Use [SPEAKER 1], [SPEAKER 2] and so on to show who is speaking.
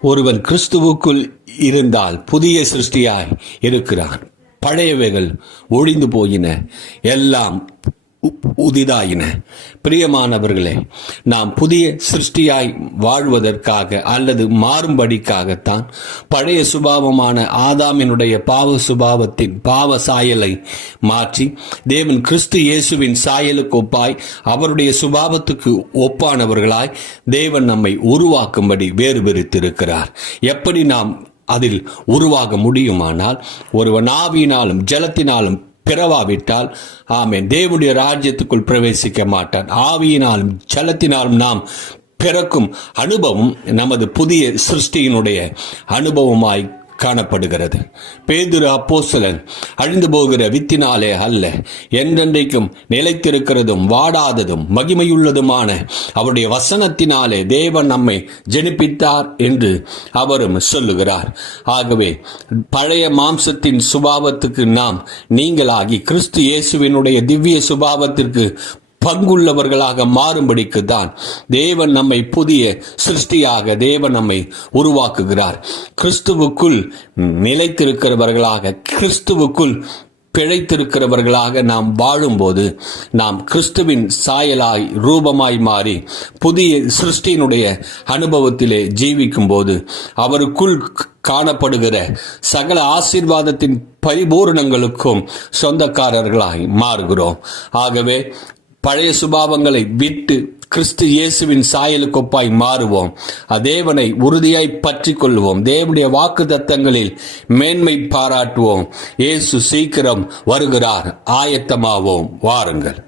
[SPEAKER 1] ஒருவன் கிறிஸ்துவுக்குள் இருந்தால் புதிய சிருஷ்டியாய் இருக்கிறான். பழையவைகள் ஒழிந்து போயின. எல்லாம் உதிதாயின. பிரியமானவர்களே நாம் புதிய சிருஷ்டியாய் வாழ்வதற்காக அல்லது மாறும்படிக்காகத்தான் பழைய சுபாவமான ஆதாமினுடைய பாவ சுபாவத்தின் பாவ சாயலை மாற்றி தேவன் கிறிஸ்து இயேசுவின் சாயலுக்கு ஒப்பாய் அவருடைய சுபாவத்துக்கு ஒப்பானவர்களாய் தேவன் நம்மை உருவாக்கும்படி வேறு பிரித்திருக்கிறார் எப்படி நாம் அதில் உருவாக முடியுமானால் ஒருவன் ஆவியினாலும் ஜலத்தினாலும் பிறவாவிட்டால் ஆமென். தேவனுடைய ராஜ்யத்துக்குள் பிரவேசிக்க மாட்டான். ஆவியினாலும் ஜலத்தினாலும் நாம் பிறக்கும் அனுபவம் நமது புதிய சிருஷ்டியினுடைய அனுபவமாய் காணப்படுகிறது. பேதுரு அப்போசலன் அழிந்து போகிற வித்தினாலே அல்ல. என்றென்றைக்கும் நிலைத்திருக்கிறதும் வாடாததும் மகிமையுள்ளதுமான அவருடைய வசனத்தினாலே தேவன் நம்மை ஜெனிப்பித்தார் என்று அவரும் சொல்லுகிறார். ஆகவே பழைய மாம்சத்தின் சுபாவத்துக்கு நாம் நீங்களாகி கிறிஸ்து இயேசுவினுடைய திவ்ய சுபாவத்திற்கு பங்குள்ளவர்களாக மாறும்படிக்கு தான் தேவன் நம்மை புதிய சிருஷ்டியாக தேவன் நம்மை உருவாக்குகிறார். கிறிஸ்துவுக்குள் நிலைத்திருக்கிறவர்களாக கிறிஸ்துவுக்குள் பிழைத்திருக்கிறவர்களாக நாம் வாழும்போது நாம் கிறிஸ்துவின் சாயலாய் ரூபமாய் மாறி புதிய சிருஷ்டியினுடைய அனுபவத்திலே ஜீவிக்கும் போது அவருக்குள் காணப்படுகிற சகல ஆசீர்வாதத்தின் பரிபூரணங்களுக்கும் சொந்தக்காரர்களாய் மாறுகிறோம். ஆகவே பழைய சுபாவங்களை விட்டு கிறிஸ்து இயேசுவின் சாயலுக்கொப்பாய் மாறுவோம். தேவனை உறுதியாய் பற்றி கொள்வோம் தேவனுடைய வாக்கு தத்தங்களில் மேன்மை பாராட்டுவோம். இயேசு சீக்கிரம் வருகிறார். ஆயத்தமாவோம். வாருங்கள்.